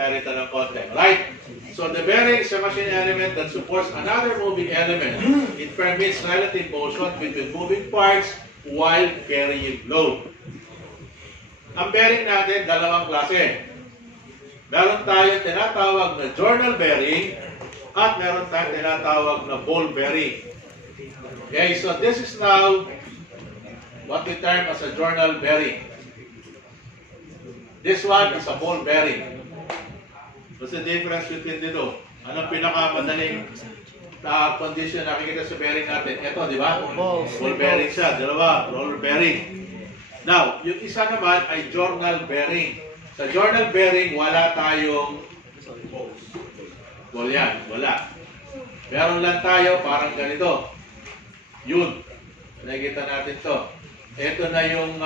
tayo rito ng konti. Right? So the bearing is a machine element that supports another moving element. It permits relative motion between moving parts while carrying load. Ang bearing natin, dalawang klase. Meron tayong tinatawag na journal bearing at meron tayong tinatawag na ball bearing. Okay, so this is now what we term as a journal bearing. This one is a ball bearing. What's the difference between the two? Anong pinakamadaling condition na nakikita sa bearing natin? Ito, di ba? Ball bearing siya. Dalawa, roller bearing. Now, yung isa naman ay journal bearing. Sa journal bearing, wala tayong ball yan. Wala. Meron lang tayo parang ganito. Yun. Nakikita natin to. Ito na yung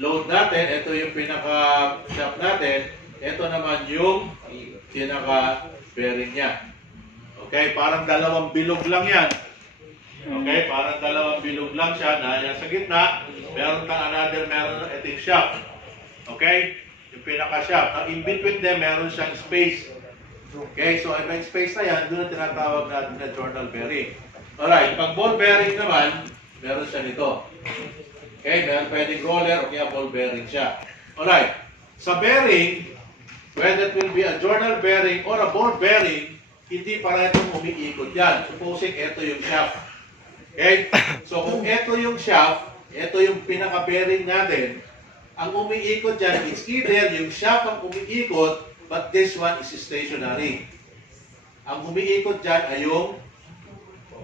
load natin. Ito yung pinaka-shaft natin. Ito naman yung pinaka-bearing niya. Okay? Parang dalawang bilog lang yan. Okay? Parang dalawang bilog lang siya na yan sa gitna. Meron tang another, meron itong shaft. Okay? Yung pinaka-shaft. Now, in between them, meron siyang space. Okay? So, yung space na yan, doon ang tinatawag natin na journal bearing. Alright. Pag ball bearing naman, meron siya nito. Okay? Meron pwedeng roller o kaya ball bearing siya. Alright. Sa bearing, whether it will be a journal bearing or a ball bearing, hindi parehong umiikot yan. Supposing ito yung shaft. Okay? So, kung ito yung shaft, ito yung pinaka-bearing natin, ang umiikot dyan, it's either yung shaft ang umiikot, but this one is stationary. Ang umiikot dyan ay yung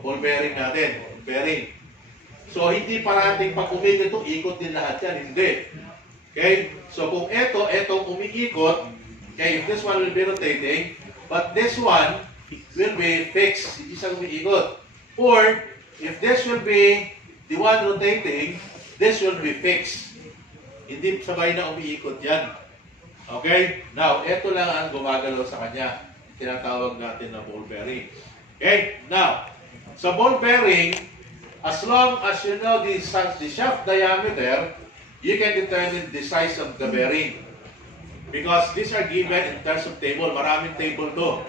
ball bearing natin, bearing. So, hindi parating pag umiikot ito, ikot din lahat yan. Hindi. Okay? So, kung itong umiikot, okay, if this one will be rotating, but this one will be fixed, hindi siya umiikot. Or, if this will be the one rotating, this will be fixed. Hindi sabay na umiikot yan. Okay? Now, ito lang ang gumagalaw sa kanya. Tinatawag natin na ball bearing. Okay? Now, sa ball bearing, as long as you know the shaft diameter, you can determine the size of the bearing. Because these are given in terms of table. Maraming table to.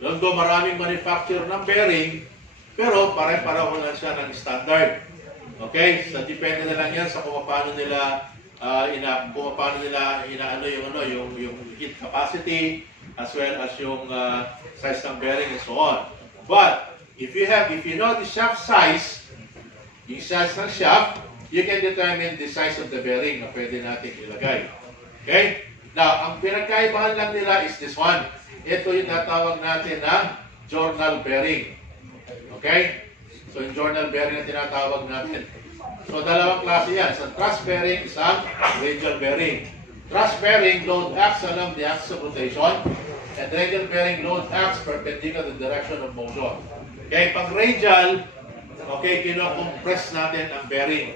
Although maraming manufacturer ng bearing, pero pare-pareho lang siya ng standard. Okay? So, depende na lang yan sa kung paano nila inaano yung heat capacity as well as yung size ng bearing and so on. But if you know the shaft size, yung size ng shaft, you can determine the size of the bearing na pwede natin ilagay. Okay? Now, ang pinagkaibahan lang nila is this one. Ito yung natawag natin na journal bearing. Okay? So, yung journal bearing na tinatawag natin. So, dalawang klase yan. Isang thrust bearing, isang radial bearing. Thrust bearing, load acts along the axis of rotation. And radial bearing, load acts perpendicular to the direction of motion. Okay? Pag radial, okay, kino-compress natin ang bearing.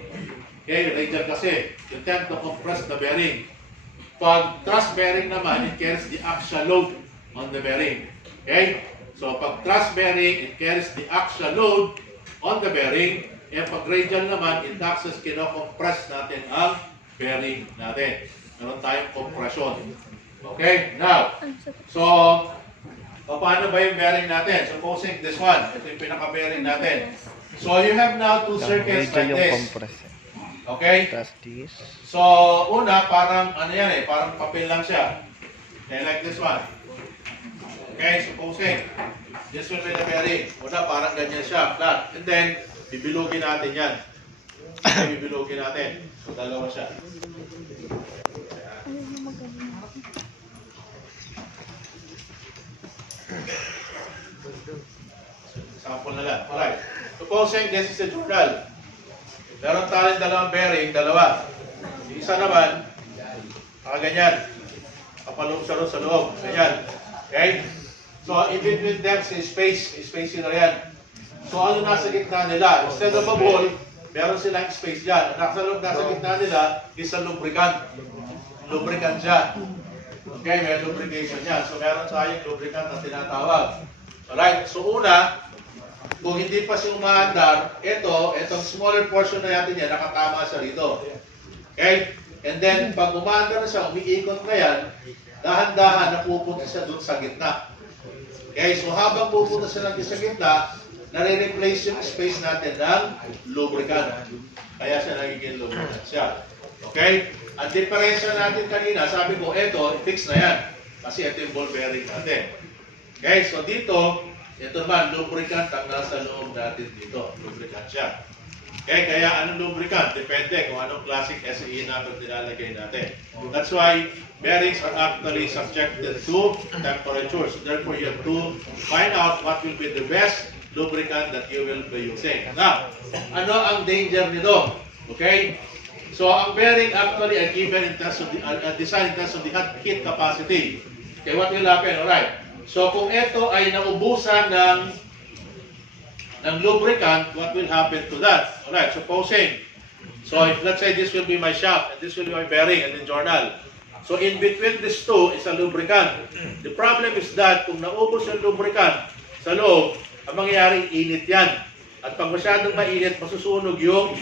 Okay? Radial kasi, you tend to compress the bearing. Pag thrust bearing naman, it carries the axial load on the bearing. Okay? So, pag thrust bearing, it carries the axial load on the bearing. E pag radial naman, it acts as kino-compress natin ang bearing natin. Meron tayong compression. Okay? Now, so, paano ba yung bearing natin? Supposing this one, ito yung pinaka-bearing natin. So, you have now two circuits like this. Okay? So, una, parang, ano yan parang papel lang siya. Okay, like this one. Okay, supposing, this will be the bearing. Una, parang ganyan siya, flat. And then, bibilugin natin yan. Okay, bibilugin natin. So, dalawa siya. Sample na lang. Alright. Supposing this is a journal. Meron tayong dalawang bearing, dalawa. Yung isa naman, ganyan. Kapalong siya rin sa loob. Ganyan. Okay? So, in between them, space na yan. So, ano nasa gitna nila? Instead of a ball, meron silang space dyan. Nasa gitna nila is a lubricant. Lubricant siya. Okay, may lubrication niya. So, meron tayong lubricant na tinatawag. Alright, so una, kung hindi pa siya umaandar, itong smaller portion na natin yan, nakatama siya rito. Okay? And then, pag umaandar na siya, umiikot na yan, dahan-dahan na pupunta siya doon sa gitna. Okay, so habang pupunta siya lang sa gitna, nare-replace yung space natin ng lubricant. Kaya siya nagiging lubricant siya. Okay? Ang diferensya natin kanina, sabi ko, eto, fix na yan. Kasi ito yung ball bearing natin. Okay, so dito, ito naman, lubricant ang nasa loob natin dito. Lubricant siya. Okay, kaya anong lubricant? Depende kung anong classic SAE natin nilalagay natin. That's why bearings are actually subjected to temperature. So therefore, you have to find out what will be the best lubricant that you will be using. Now, ano ang danger nito? Okay? So, ang bearing actually are given in terms of the design in terms of the heat capacity. Okay, what will happen? Alright. So, kung ito ay naubusan ng lubricant, what will happen to that? Alright, supposing, so if let's say this will be my shaft, and this will be my bearing, and then journal. So in between these two is a lubricant. The problem is that kung naubos yung lubricant sa loob, ang mangyayari init yan. At pag masyadong mainit, masusunog yung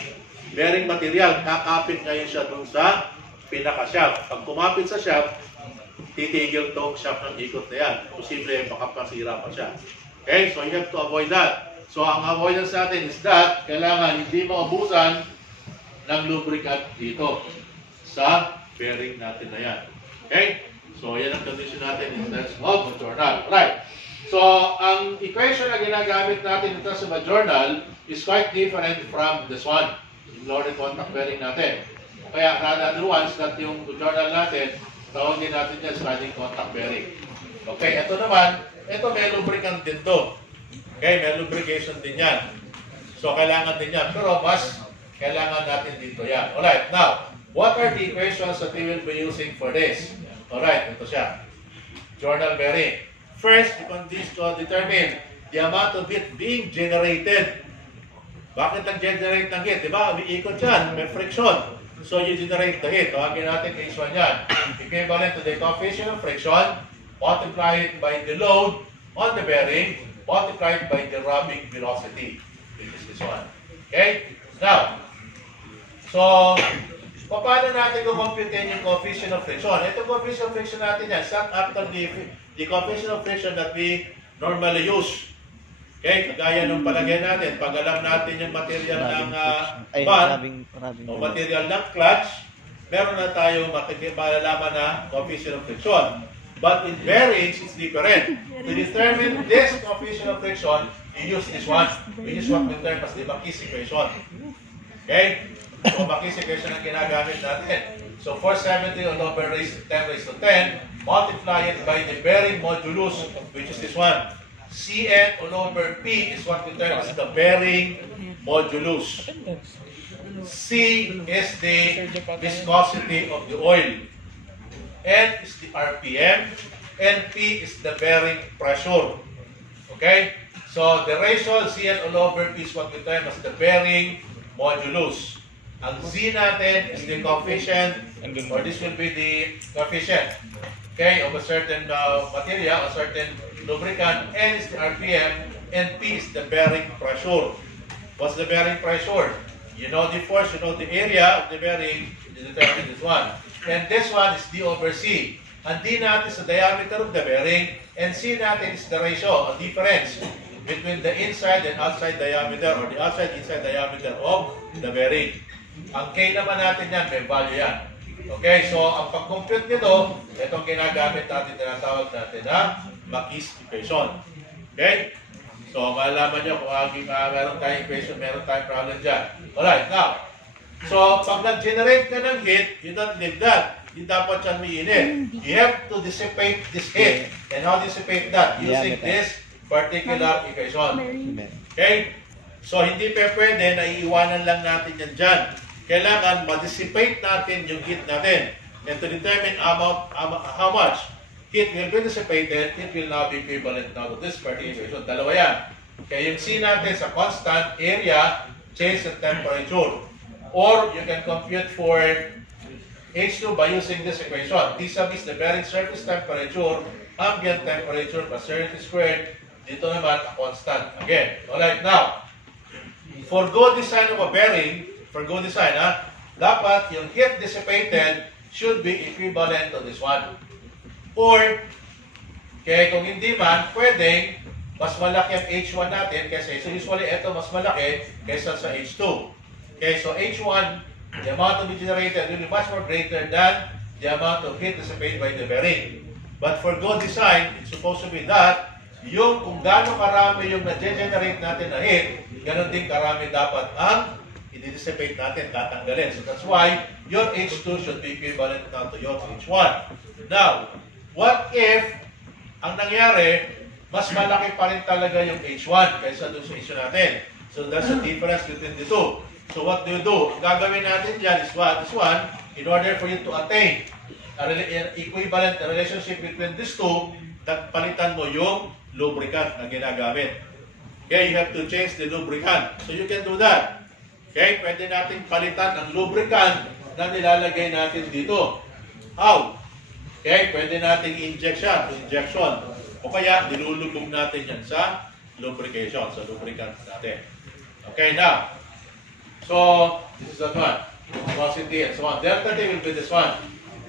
bearing material. Kakapit ngayon siya dun sa pinaka-shaft. Pag kumapit sa shaft, titigil tong shaft ng ikot na yan. Posible makapasira pa siya. Okay, so you have to avoid that. So, ang avoidance natin is that kailangan hindi maubusan ng lubricant dito sa bearing natin na yan. Okay? So, yan ang condition natin in terms of journal. Right. So, ang equation na ginagamit natin in terms of a journal is quite different from this one. Yung loaded contact bearing natin. Kaya, rather ones that yung journal natin, tawagin natin yan sliding contact bearing. Okay, ito naman, ito may lubricant din to. Okay, may lubrication din yan. So, kailangan din yan. Pero mas kailangan natin dito yan. Alright, now, what are the equations that we will be using for this? Alright, ito siya. Journal bearing. First, you can determine the amount of heat being generated. Bakit nag-generate ng heat? Diba? Umiikot yan. May friction. So, you generate the heat. Tawagin natin case 1 yan. Equivalent to the coefficient of friction, multiplied by the load on the bearing, multiplied by the rubbing velocity, which is this one. Okay? Now, so, paano natin kukomputin yung coefficient of friction? Ito coefficient of friction natin yan. It's not after the coefficient of friction that we normally use. Okay? Kagaya nung palagay natin, pag alam natin yung material ng bar, o material ng clutch, meron na tayo malalaman na coefficient of friction. But in bearings, it's different. To determine this coefficient of friction, you use this one. We use what we term as the MacDes equation. Okay? So, MacDes equation ang ginagamit natin. So, 470 all over 10 raised to 10, multiply it by the bearing modulus, which is this one. Cn all over P is what we term as the bearing modulus. C is the viscosity of the oil. N is the RPM, and P is the bearing pressure. Okay? So, the ratio Cn all over P is what we term as the bearing modulus. Ang Z natin is the coefficient, or this will be the coefficient, okay, of a certain material, a certain lubricant. N is the RPM, and P is the bearing pressure. What's the bearing pressure? You know the force, you know the area of the bearing, is determined this one. And this one is D over C. Ang D natin sa diameter of the bearing, and C natin is the ratio, a difference between the inside and outside diameter, or the outside-inside diameter of the bearing. Ang K naman natin yan, may value yan. Okay, so ang pag-compute nito, itong ginagamit natin, tinatawag natin na MacDes equation. Okay? So, malaman nyo kung meron tayong equation, meron tayong problem dyan. Alright, now, so, pag nag-generate ka ng heat, you don't leave that. Hindi dapat yan mainit. You have to dissipate this heat. And how dissipate that? Using this particular equation. Okay? So, hindi pa pwede na iiwanan lang natin yan dyan. Kailangan ma-dissipate natin yung heat natin. And to determine how much heat will be dissipated, it will now be equivalent now to this particular equation. Dalawa yan. Okay, yung C natin sa constant area, change the temperature. Or you can compute for H2 by using this equation. Vis-a-vis the bearing surface temperature, ambient temperature plus certainty squared. Dito naman, a constant. Again. Alright, now, for good design of a bearing, dapat yung heat dissipated should be equivalent to this one. Or, kaya kung hindi man, pwedeng mas malaki ang H1 natin kasi so usually ito mas malaki kaysa sa H2. Okay, so H1, the amount of heat generated will be much more greater than the amount of heat dissipated by the bearing. But for good design, it's supposed to be that yung kung gaano karami yung na-generate natin na heat, ganon din karami dapat ang i-dissipate natin, tatanggalin. So that's why your H2 should be equivalent now to your H1. Now, what if ang nangyari, mas malaki pa rin talaga yung H1 kaysa doon sa issue natin. So that's the difference between the two. So what do you do? Ang gagawin natin dyan is what? This one, in order for you to attain an equivalent relationship between these two, palitan mo yung lubricant na ginagamit. Okay, you have to change the lubricant. So you can do that. Okay, pwede natin palitan ang lubricant na nilalagay natin dito. How? Okay, pwede natin inject siya, injection. O kaya, nilulubog natin yan sa lubrication, sa lubricant natin. Okay, now. So, this is that one. Velocity and so on. Delta T will be this one.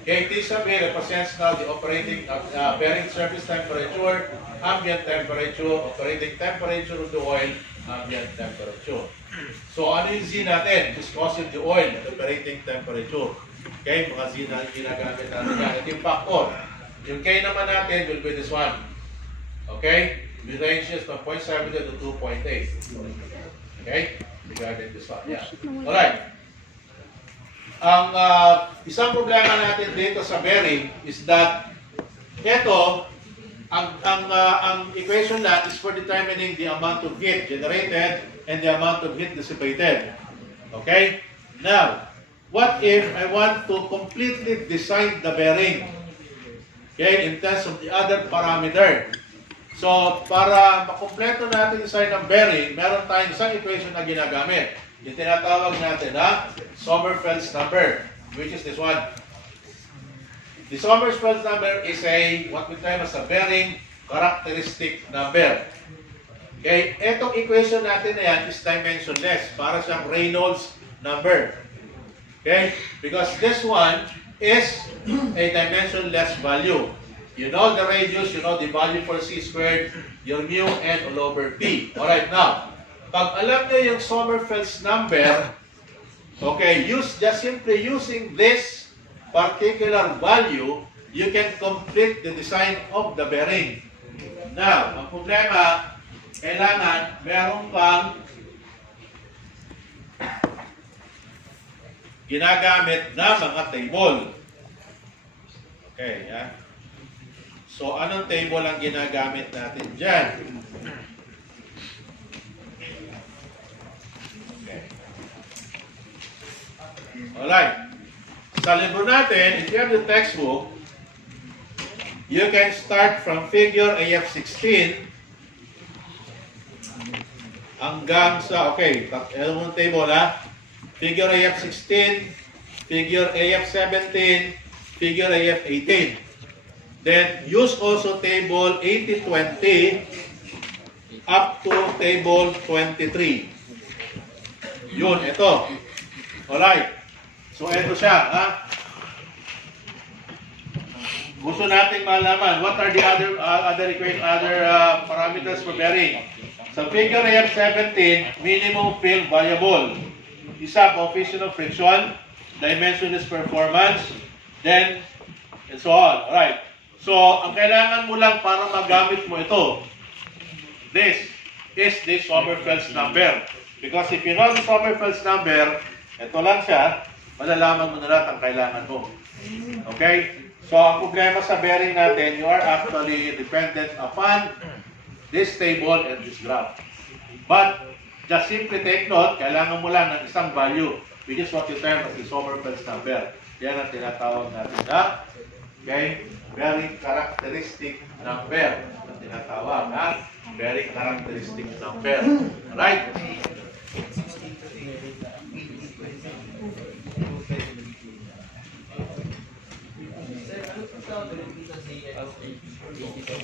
Okay, T sub A represents now the operating bearing surface temperature, ambient temperature, operating temperature of the oil, ambient temperature. So, ano yung Z natin? Viscosity of the oil, operating temperature. Okay, mga Z na ginagamit natin yan. Ito yung factor. Yung K naman natin will be this one. Okay? The range is from 0.7 to 2.8. Okay? Regarding this one. Yeah. Alright. Ang isang problema natin dito sa bearing is that ito, ang equation na is for determining the amount of heat generated and the amount of heat dissipated. Okay? Now, what if I want to completely design the bearing? Okay? In terms of the other parameter. So, para makumpleto natin design ng bearing, meron tayong isang equation na ginagamit. Yung tinatawag natin na Sommerfeld's number, which is this one. The Sommerfeld's number is what we term as a bearing characteristic number. Okay, etong equation natin na yan is dimensionless, para siyang Reynolds number. Okay, because this one is a dimensionless value. You know the radius, you know the value for c squared, your mu n all over p. Alright, now, pag alam nyo yung Sommerfeld's number, okay, just simply using this particular value, you can complete the design of the bearing. Now, ang problema, kailangan meron pang ginagamit na mga table. Okay, yeah. So, anong table ang ginagamit natin dyan? Okay. Alright. Sa libro natin, if you have the textbook, you can start from figure AF16 hanggang sa, okay, alam mo table ha? Figure AF16, figure AF17, figure AF18. Then, use also table 80-20 up to table 23. Yun, ito. Alright. So, ito siya. Ha? Gusto natin malaman, what are the other parameters for bearing? Sa figure AF17, minimum field variable. Isa, coefficient of friction, dimensionless performance, then, and so on. Alright. So, ang kailangan mo lang para magamit mo ito, this is the Sommerfeld's number. Because if you know the Sommerfeld's number, ito lang siya, malalaman mo na lahat ang kailangan mo. Okay? So, ang problema sa bearing natin, you are actually dependent upon this table and this graph. But, just simply take note, kailangan mo lang ng isang value, which is what you term as the Sommerfeld's number. Yan ang tinatawag natin na, okay, bearing characteristic number. Ang tinatawag na bearing characteristic number. Alright?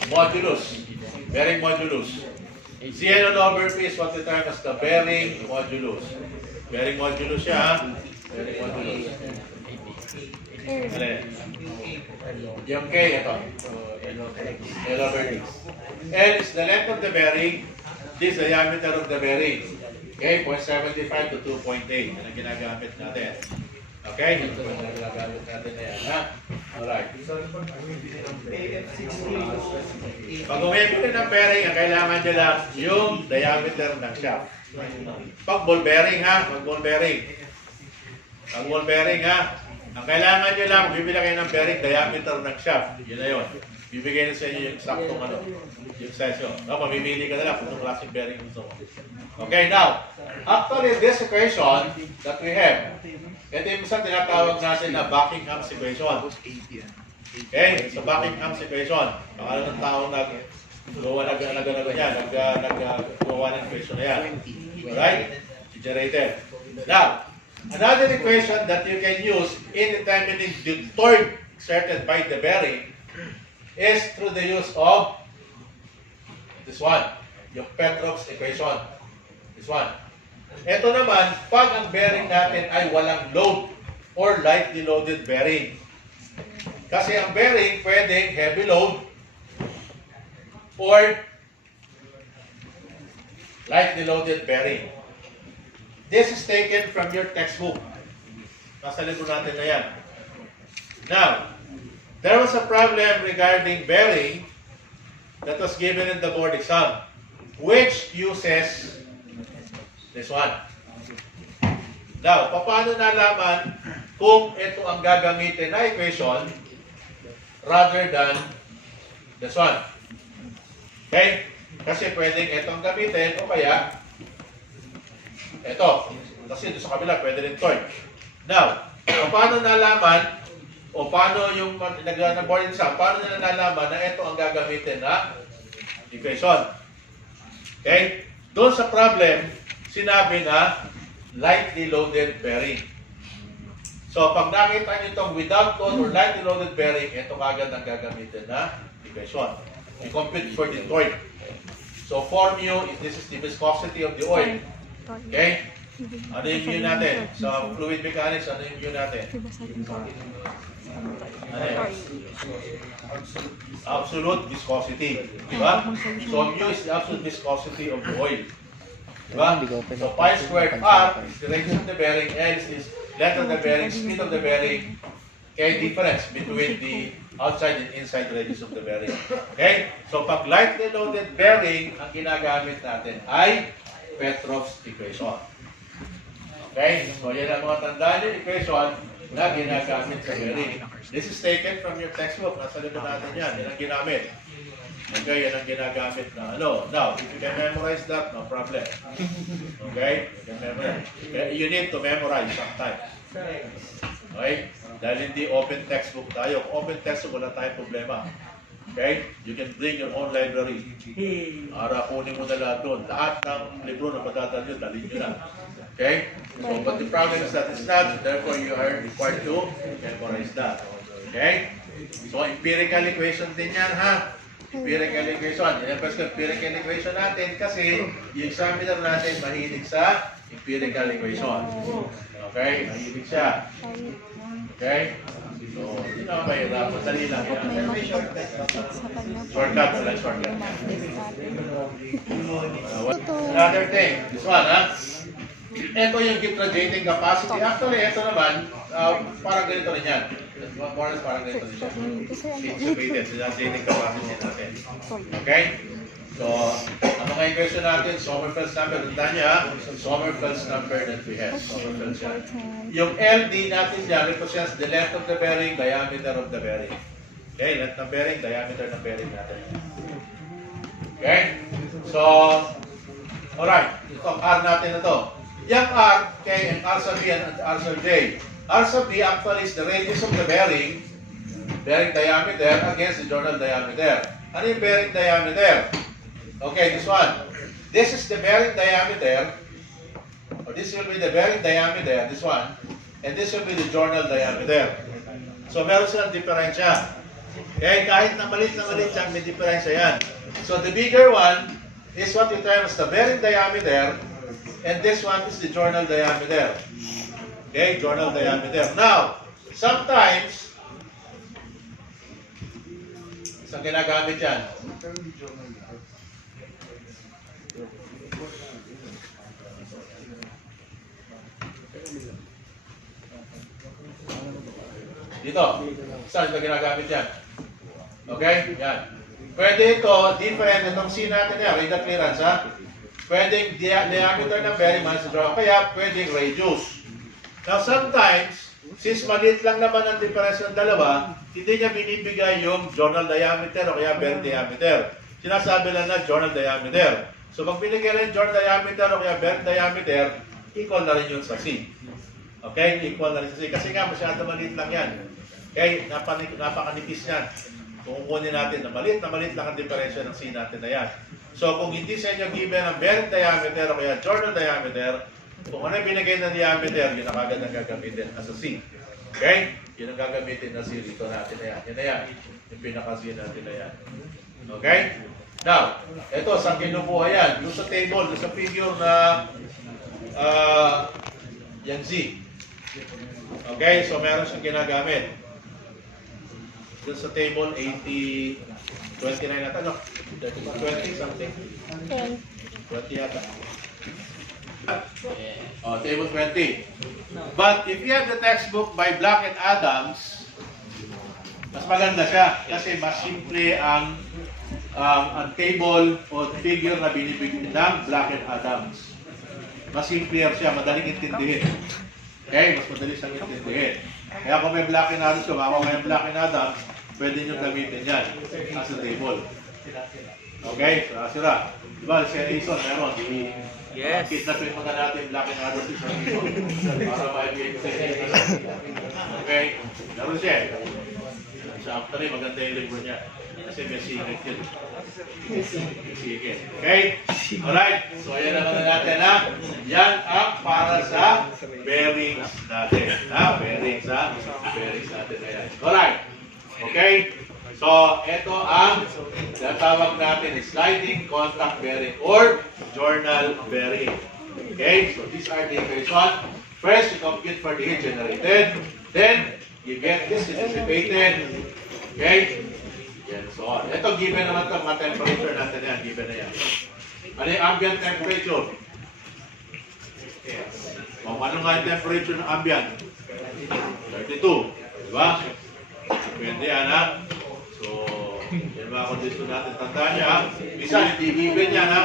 Modulus. Bearing modulus. Cn over P is what we term as the bearing modulus. Bearing modulus siya. Bearing modulus. Alin? Yung K, ito. L over X. L is the length of the bearing. This is the diameter of the bearing. Okay, 0.75 to 2.8. Yan ang ginagamit natin. Okay? Ito ang ginagamit natin na yan. Ha? Alright. Pag umibili ng bearing, ang kailangan nyo lang yung diameter ng shaft. Pag ball bearing ha, pag ball bearing. Pag ball bearing ha, ang kailangan nyo lang, bibili kayo ng bearing diameter ng shaft. Yun na yun. Bibigay na sa inyo yung saktong ano, yung size yun. No, mamimili ka na lang kung klaseng bearing gusto mo. Okay, now, actually this equation that we have, ito yung isang tinatawag natin na Buckingham's equation. Okay, so Buckingham's equation. Pangalan ng tao nag-gawa ng equation na yan. Alright? Generated. Now, another equation that you can use in determining the torque exerted by the bearing is through the use of this one, yung Petroff's equation. This one. Ito naman, pag ang bearing natin ay walang load or lightly loaded bearing. Kasi ang bearing pwedeng heavy load or lightly loaded bearing. This is taken from your textbook. Nasa libro natin na yan. Now, there was a problem regarding bearing that was given in the board exam, which uses this one. Now, paano nalaman kung ito ang gagamitin na equation rather than this one? Okay? Kasi pwedeng ito ang gamitin o kaya ito. Kasi doon sa kabila pwede rin torque. Now, paano nalaman o paano yung nag-board exam, paano nila nalaman na ito ang gagamitin na equation? Okay? Doon sa problem, sinabi na lightly loaded bearing. So, pag nakita nyo itong without load or lightly loaded bearing, ito kagad ang gagamitin na equation. You compute for the torque. So, for mu, this is the viscosity of the oil. Okay? Ano yung mu natin? Sa fluid mechanics, ano yung mu natin? Ano yun? Absolute viscosity. Diba? So, mu is the absolute viscosity of the oil. Diba? So, pi squared R is the radius of the bearing, L is length of the bearing, speed of the bearing, okay, difference between the outside and inside radius of the bearing. Okay? So, pag lightly loaded bearing, ang ginagamit natin ay Petroff's equation. Okay? So, yan ang mga tandaan yung equation na ginagamit sa bearing. This is taken from your textbook. Nasa libro natin yan. Yan ang ginamit. Okay, yan ang ginagamit na ano. Now, if you can memorize that, no problem. Okay? You can memorize. You need to memorize sometimes. Okay? Dahil hindi open textbook tayo. Kung open textbook, wala tayong problema. Okay? You can bring your own library. Para kunin mo na lahat doon. Lahat ng libro na madadal nyo, dalhin nyo na. Okay? So, but the problem is that it's not, therefore you are required to memorize that. Okay? So, empirical equation din yan, ha? Empirical equation. Inapos ko empirical equation natin kasi yung examiner natin mahilig sa empirical equation. Okay? Mahilig siya. Okay? So, hindi na mahirap. Madali lang yan. Shortcut. Wala shortcut. Another thing. This one, ha? Ito yung gift radiating capacity. Actually, ito naman, parang ganito rin yan. More or less parang ganito rin siya. Anticipated, radiating capacity natin. Okay? So, ang mga equation natin, Sommerfeld's number, tanda niya, Sommerfeld's number that we have. Sommerfeld's yan. Yung LD natin dyan represents the length of the bearing, diameter of the bearing. Okay? Length ng bearing, diameter ng bearing natin. Okay? So, alright. Ito, R natin na to. Yung R, okay, and R sub B and R sub J. R sub B actually is the radius of the bearing diameter against the journal diameter. Ano yung bearing diameter? Okay, this one. This is the bearing diameter, or this will be the bearing diameter, this one, and this will be the journal diameter. So, meron silang diferensya. Okay, kahit na maliit yan, may diferensya yan. So, the bigger one is what you term as the bearing diameter, and this one is the journal diameter. Okay, journal diameter. Now, Sometimes, isang ginagamit yan. Dito. Saan ito ginagamit yan? Okay? Yan. Pwede ito, different. Itong C natin yan, radar clearance, ha? Pwedeng diameter ng bearing mas draw. Kaya pwedeng radius. Now, sometimes, since maliit lang naman ang difference ng dalawa, hindi niya binibigay yung journal diameter o kaya bearing diameter. Sinasabi lang na journal diameter. So, pag binigay ng journal diameter o kaya bearing diameter, equal na rin yun sa C. Okay? Equal na rin sa C. Kasi nga, masyado maliit lang yan. Okay? Napakanipis yan. Kung kukunin natin na maliit lang ang diferensya ng C natin na yan. So, kung hindi sa inyo given ang bearing diameter o kaya journal diameter, kung ano yung binigay na diameter, yun ang agad ang gagamitin as a C. Okay? Yun ang gagamitin na C dito natin na yan. Yun na yan. Yung pinaka-C natin na yan. Okay? Now, ito, saan kinukuha yan? Doon sa table, doon sa figure na yan Z. Okay? So, meron siyang ginagamit. Doon sa table, 80, 29 nata, no? 20 something? 20 yata. Oh, table 20. But if you have the textbook by Black and Adams, mas maganda siya kasi mas simple ang table o figure na binibigyan ng Black and Adams. Mas simpler siya, madaling intindihin. Okay, mas madali siyang intindihin. Kaya kung may Black and Adams, kung ako may Black and Adams, pwede nyo gamitin yan as a table. Okay, sira. Diba, si Aison, meron. Yes. Kidnapin mo na natin Black and Adams si Aison. Para maibigay ko sa inyo. Okay, meron siya. Sa actually, maganda yung libro niya. Kasi may secret yun. Secret. Okay? Alright. So, ayan naman na natin, ha? Yan ang para sa bearings natin. Ha? Bearings natin na yan. Alright. Okay? So, ito ang natawag natin sliding contact bearing or journal bearing. Okay? So, these are the equation. First, you compute for the heat generated. Then, you get this anticipated. Okay? Yan, so on. Ito, given naman ito, mga temperature natin yan. Given na yan. Ano yung ambient temperature? O, ano nga yung temperature ng ambient? 32. Diba? Depende yan, ha? So, yan mga kondisyon natin. Tandaan niya, ha? Minsan, hindi given yan, ha?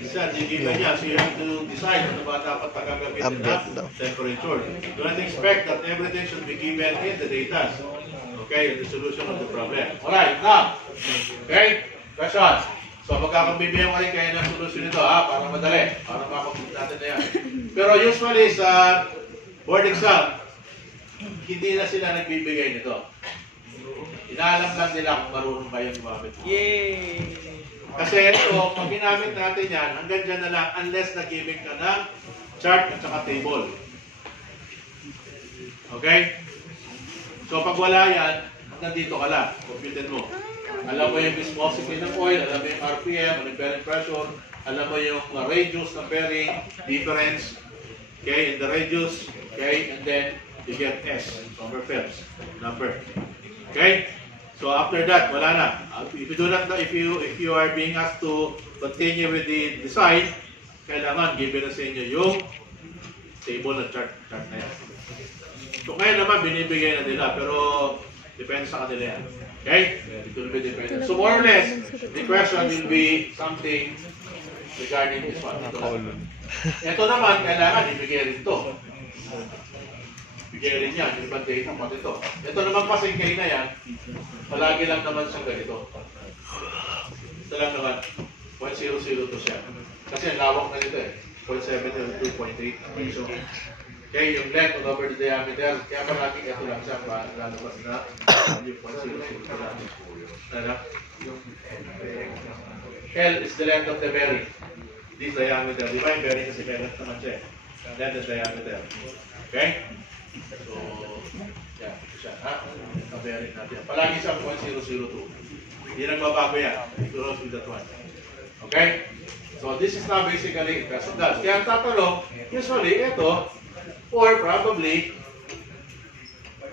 Minsan, hindi given yan. So, you have to decide ano ba dapat pagkagamitin na temperature. Do not expect that everything should be given in the data. Okay, the solution of the problem. Alright, now, okay, question. So, magkakabibigyan ko rin kayo ng solution nito, ha, para madali, para makakomplete natin na yan. Pero usually sa board exam, hindi na sila nagbibigay nito. Inaalam lang nila kung marunong ba yung gumamit. Yay! Kasi ito, pag ginamit natin yan, hanggang dyan na lang, unless nag-giving ka ng chart at saka table. Okay? So, pag wala yan, hanggang dito ka lang. Computin mo. Alam mo yung viscosity ng oil, alam mo yung RPM, alam yung bearing pressure, alam mo yung radius ng bearing, difference, okay, in the radius, okay, and then you get S, number Phillips, number. Okay? So, after that, wala na. If you do not, if you are being asked to continue with the design, kailangan given na sa inyo yung table na chart na yan. So, ngayon naman, binibigay na nila, pero depende sa kanila yan. Okay? It will be dependent. So, more or less, the question will be something regarding this one. Ito naman, kailangan ibigay rin ito. Bigay rin yan, yung ibang data pati ito. Ito naman kasi kay na yan, palagi lang naman siyang ganito. Ito lang naman, 0.002 siya. Kasi ang lawak na nito eh, 0.7 to 2.8. So, okay, yung length over the diameter, kaya palagi ito lang siya, lalabas na yung 0.002 lang. Ano? L is the length of the bearing. This diameter, di ba yung bearing kasi length naman siya eh. Length and diameter. Okay? So, yan, ito siya, ha? Ang bearing natin. Palagi siya 0.002. Hindi nagbabago yan. It goes with that one. Okay? So, this is now basically impressive does. Kaya ang tatanong, usually, ito, or probably,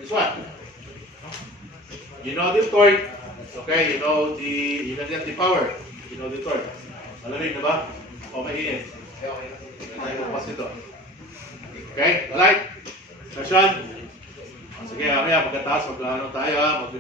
This one. You know the torque. Okay, you can get the power. You know the torque. Malamig na ba? O mainit? Tayo magpas ito. Okay, alright? Question? Sige, mamaya pagkatapos mag-ano tayo ha.